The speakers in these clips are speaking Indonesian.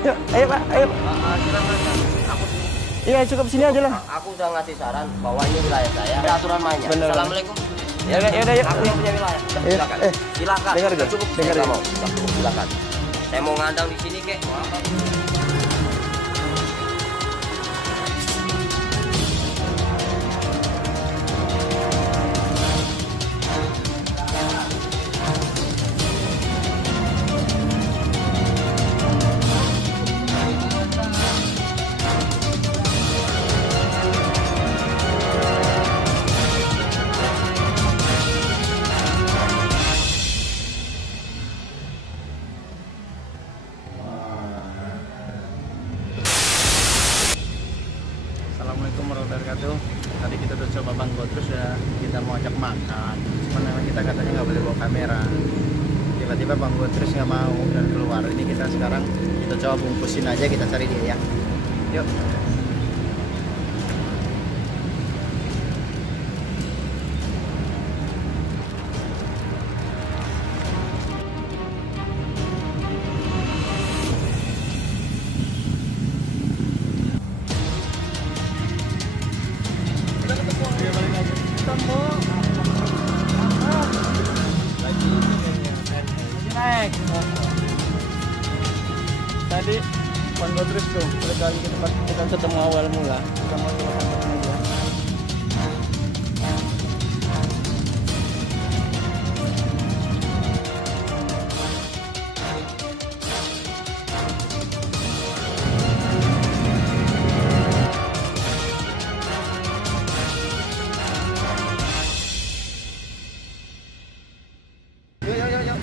Yuk, ayo Pak, ayo. Iya, cukup sini aja lah. Aku udah ngasih saran bahwa ini wilayah saya. Ada aturan mainnya. Bener. Assalamualaikum. Ya udah, yuk. Aku yang punya wilayah. Silakan. Silakan. Dengar aja. Cukup. Dengar aja. Cukup, silakan. Saya mau ngandang di sini, kek. Assalamualaikum warahmatullahi wabarakatuh. Tadi kita udah coba banggo terus ya, kita mau ajak makan. Cuman memang kita katanya nggak boleh bawa kamera. Tiba-tiba banggo terus nggak mau dan keluar. Ini kita sekarang kita coba bungkusin aja, kita cari dia ya. Yuk. Tadi Banggo terus tuh, kali kita ketemu awal mula. Kita mau ketemu dia. Yuk.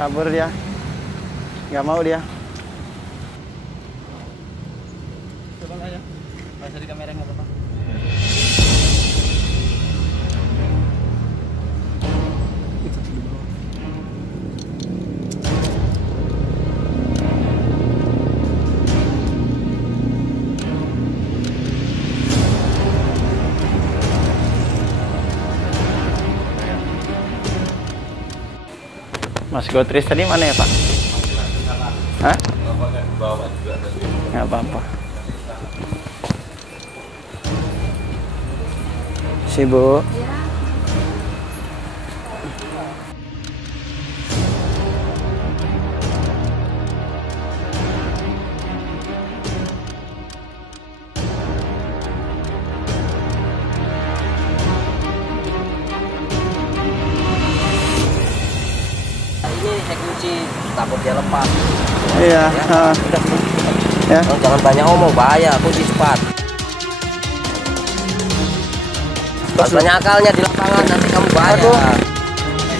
Kabur dia, nggak mau dia. Coba aja. Bahasa di kamera nggak apa-apa. Mas Gotris tadi mana ya Pak? Hah? Nggak apa-apa. Sibuk. Kunci, takut dia lepas. Iya. Ya. Jangan banyak ngomong, bahaya. Kunci cepat. Pas banyak akalnya di lapangan, nanti kamu bahaya.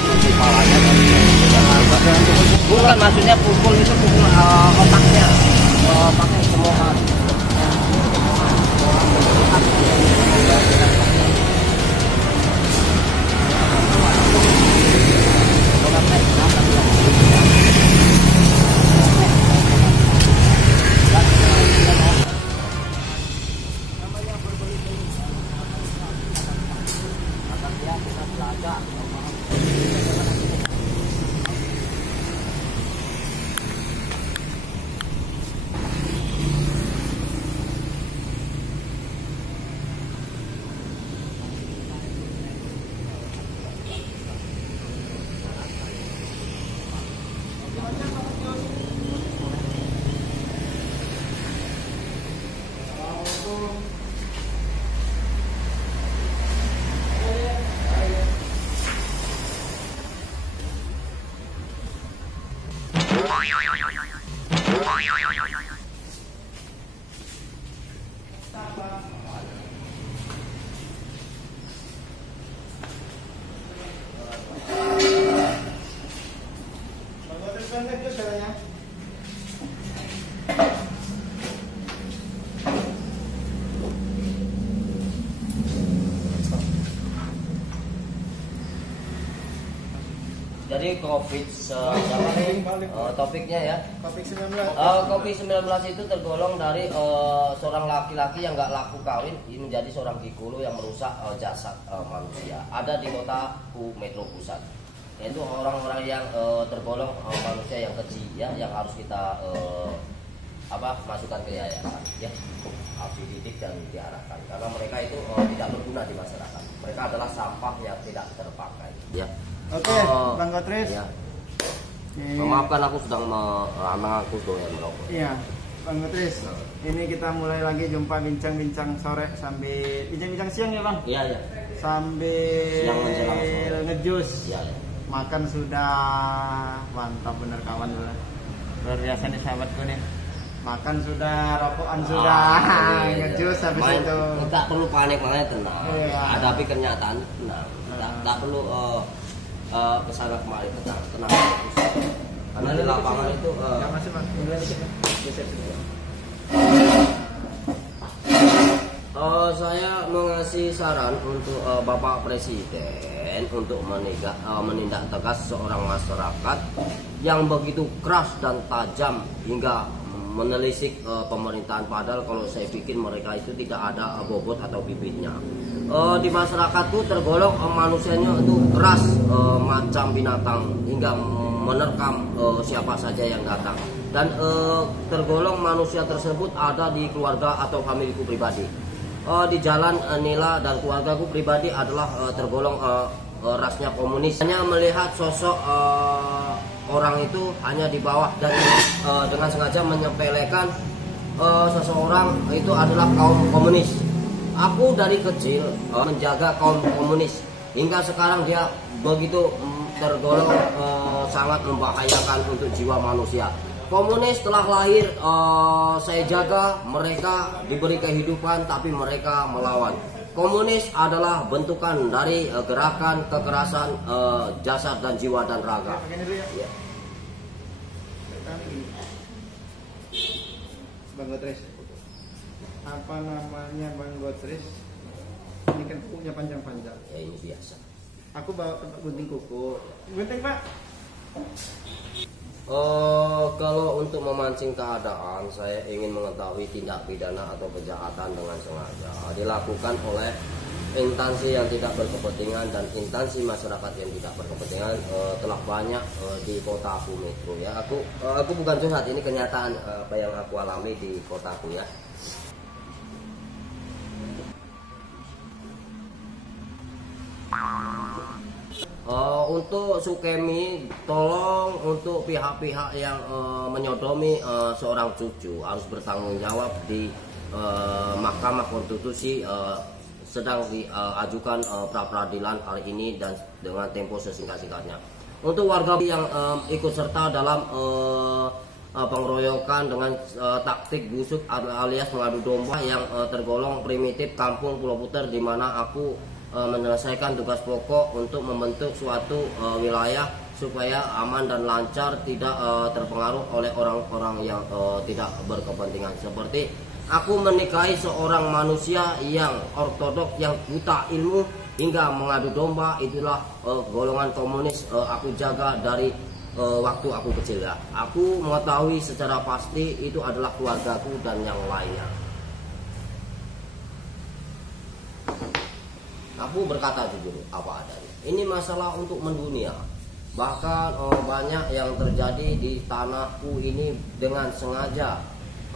Kunci palanya. bukan, maksudnya pukul itu pukul otaknya. Pakai semua. Jadi topiknya ya. Covid-19 itu tergolong dari seorang laki-laki yang nggak laku kawin menjadi seorang gigolo yang merusak jasad manusia. Ada di kota Metro Pusat. Yaitu orang-orang yang tergolong manusia yang keji ya, yang harus kita masukkan ke yayasan ya, harus dididik dan diarahkan karena mereka itu tidak berguna di masyarakat. Mereka adalah sampah yang tidak terpakai ya. Oke, Bang Gotris. Ya. Maafkan aku sedang mengaku doyan merokok. Iya, Bang Gotris. Ini kita mulai lagi jumpa bincang-bincang sore sambil bincang-bincang siang ya Bang? Iya ya. Sambil Siang menjelang sore. ngejus. Iya ya. Makan sudah mantap bener kawan. Luar biasa nih sahabatku nih. Makan sudah, rokokan sudah, ngejus habis itu. Tak perlu panik, makanya tenang. Iya. Hadapi kenyataan tenang. Tak perlu kesana kemari, tenang. Karena di lapangan itu masih Bang. saya mengasih saran untuk Bapak Presiden untuk menindak tegas seorang masyarakat yang begitu keras dan tajam hingga menelisik pemerintahan, padahal kalau saya pikir mereka itu tidak ada bobot atau bibitnya. Di masyarakat itu tergolong manusianya itu keras macam binatang hingga menerkam siapa saja yang datang, dan tergolong manusia tersebut ada di keluarga atau familiku pribadi. Di jalan Nila dan keluargaku pribadi adalah tergolong rasnya komunis. Hanya melihat sosok orang itu hanya di bawah dan dengan sengaja menyepelekan seseorang itu adalah kaum komunis. Aku dari kecil menjaga kaum komunis hingga sekarang dia begitu tergolong sangat membahayakan untuk jiwa manusia. Komunis telah lahir, saya jaga, mereka diberi kehidupan tapi mereka melawan. Komunis adalah bentukan dari gerakan kekerasan jasad dan jiwa dan raga. Ya. Bang Gotris, apa namanya Bang Gotris? Ini kan kukunya panjang-panjang. Ya ini biasa. Aku bawa tempat gunting kuku. Gunting Pak. Kalau untuk memancing keadaan, saya ingin mengetahui tindak pidana atau kejahatan dengan sengaja dilakukan oleh instansi yang tidak berkepentingan dan instansi masyarakat yang tidak berkepentingan telah banyak di kotaku Metro ya. Aku bukan curhat, ini kenyataan apa yang aku alami di kotaku ya. Untuk Sukemi, tolong untuk pihak-pihak yang menyodomi seorang cucu harus bertanggung jawab di Mahkamah Konstitusi. Sedang diajukan pra-peradilan hari ini dan dengan tempo sesingkat-singkatnya. Untuk warga yang ikut serta dalam pengeroyokan dengan taktik busuk alias mengadu domba yang tergolong primitif kampung Pulau Puter, di mana aku menyelesaikan tugas pokok untuk membentuk suatu wilayah supaya aman dan lancar, tidak terpengaruh oleh orang-orang yang tidak berkepentingan. Seperti aku menikahi seorang manusia yang ortodoks, yang buta ilmu hingga mengadu domba, itulah golongan komunis aku jaga dari waktu aku kecil ya. Aku mengetahui secara pasti itu adalah keluargaku dan yang lainnya. Aku berkata jujur apa adanya. Ini masalah untuk mendunia. Bahkan banyak yang terjadi di tanahku ini dengan sengaja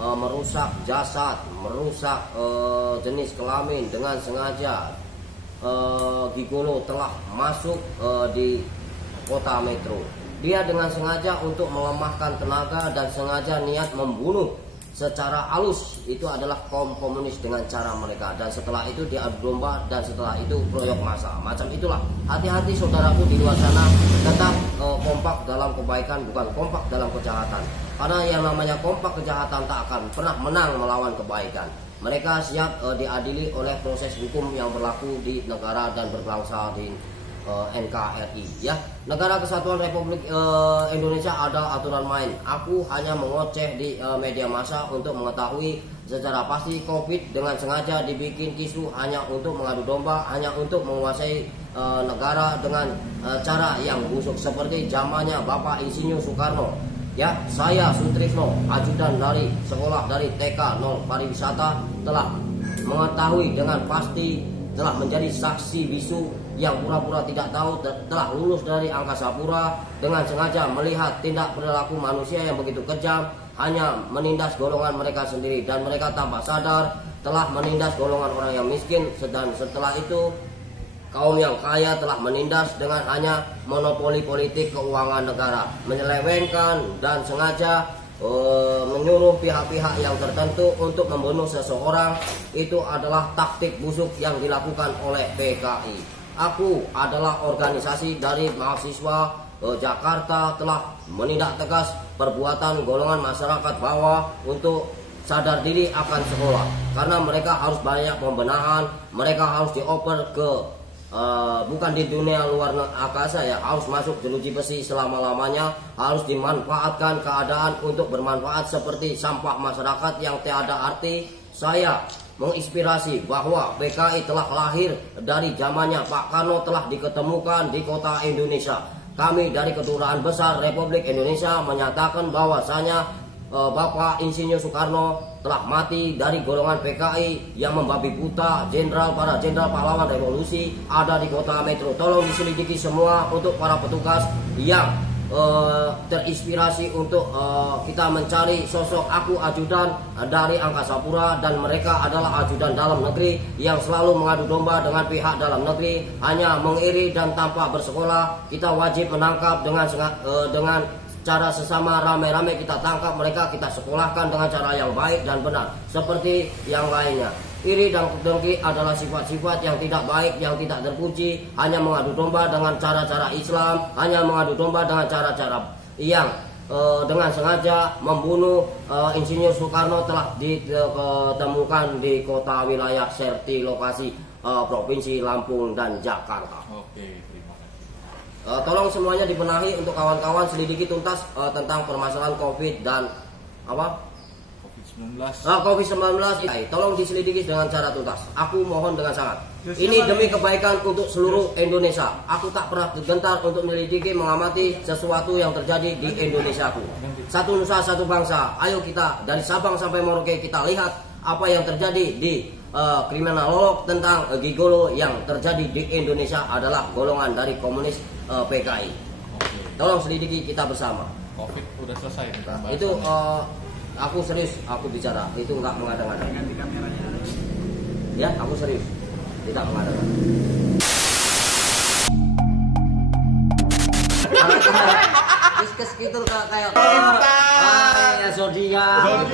merusak jasad, merusak jenis kelamin dengan sengaja. Gigolo telah masuk di kota metro. Dia dengan sengaja untuk melemahkan tenaga dan sengaja niat membunuh secara halus. Itu adalah kaum komunis dengan cara mereka. Dan setelah itu dia adu domba, dan setelah itu keroyok massa. Macam itulah. Hati-hati saudaraku di luar sana, tetap kompak dalam kebaikan, bukan kompak dalam kejahatan. Karena yang namanya kompak kejahatan tak akan pernah menang melawan kebaikan. Mereka siap diadili oleh proses hukum yang berlaku di negara dan berbangsa di NKRI ya. Negara Kesatuan Republik Indonesia ada aturan main. Aku hanya mengoceh di media massa untuk mengetahui secara pasti COVID dengan sengaja dibikin kisru hanya untuk mengadu domba, hanya untuk menguasai negara dengan cara yang busuk seperti zamannya Bapak Insinyur Soekarno. Ya, saya Sutrisno, ajudan dari sekolah dari TK 0 pariwisata, telah mengetahui dengan pasti, telah menjadi saksi bisu yang pura-pura tidak tahu, telah lulus dari Angkasa Pura dengan sengaja melihat tindak perilaku manusia yang begitu kejam, hanya menindas golongan mereka sendiri, dan mereka tanpa sadar telah menindas golongan orang yang miskin. Dan setelah itu kaum yang kaya telah menindas dengan hanya monopoli politik keuangan negara, menyelewengkan dan sengaja menyuruh pihak-pihak yang tertentu untuk membunuh seseorang. Itu adalah taktik busuk yang dilakukan oleh PKI. Aku adalah organisasi dari mahasiswa Jakarta, telah menindak tegas perbuatan golongan masyarakat bawah untuk sadar diri akan sekolah, karena mereka harus banyak pembenahan, mereka harus dioper ke bukan di dunia luar angkasa ya, harus masuk jeruji besi selama-lamanya, harus dimanfaatkan keadaan untuk bermanfaat seperti sampah masyarakat yang tiada arti. Saya menginspirasi bahwa PKI telah lahir dari zamannya Pak Karno, telah diketemukan di kota Indonesia. Kami dari Kedutaan Besar Republik Indonesia menyatakan bahwasanya Bapak Insinyur Soekarno telah mati dari golongan PKI yang membabi buta para jenderal pahlawan revolusi ada di kota metro. Tolong diselidiki semua untuk para petugas yang terinspirasi untuk kita mencari sosok aku ajudan dari Angkasa Pura, dan mereka adalah ajudan dalam negeri yang selalu mengadu domba dengan pihak dalam negeri, hanya mengiri dan tanpa bersekolah. Kita wajib menangkap dengan cara sesama, rame-rame kita tangkap mereka, kita sekolahkan dengan cara yang baik dan benar seperti yang lainnya. Iri dan dengki adalah sifat-sifat yang tidak baik, yang tidak terpuji, hanya mengadu domba dengan cara-cara Islam, hanya mengadu domba dengan cara-cara yang dengan sengaja membunuh Insinyur Soekarno telah ditemukan di kota wilayah serti lokasi Provinsi Lampung dan Jakarta. Oke, terima kasih. Tolong semuanya dibenahi untuk kawan-kawan, selidiki tuntas tentang permasalahan COVID dan apa? COVID-19. Tolong diselidiki dengan cara tuntas. Aku mohon dengan sangat. Ini demi kebaikan untuk seluruh Indonesia. Aku tak pernah gentar untuk menyelidiki, mengamati sesuatu yang terjadi di Indonesiaku. Satu nusa, satu bangsa. Ayo kita dari Sabang sampai Merauke kita lihat apa yang terjadi di kriminolog tentang gigolo yang terjadi di Indonesia adalah golongan dari komunis PKI. Tolong selidiki kita bersama. COVID udah selesai. Nah, itu aku serius, aku bicara, itu nggak mengada-ngada. Ganti kameranya. Ya, aku serius, tidak mengada-ngada. Kes gitu kayak ya zodiak.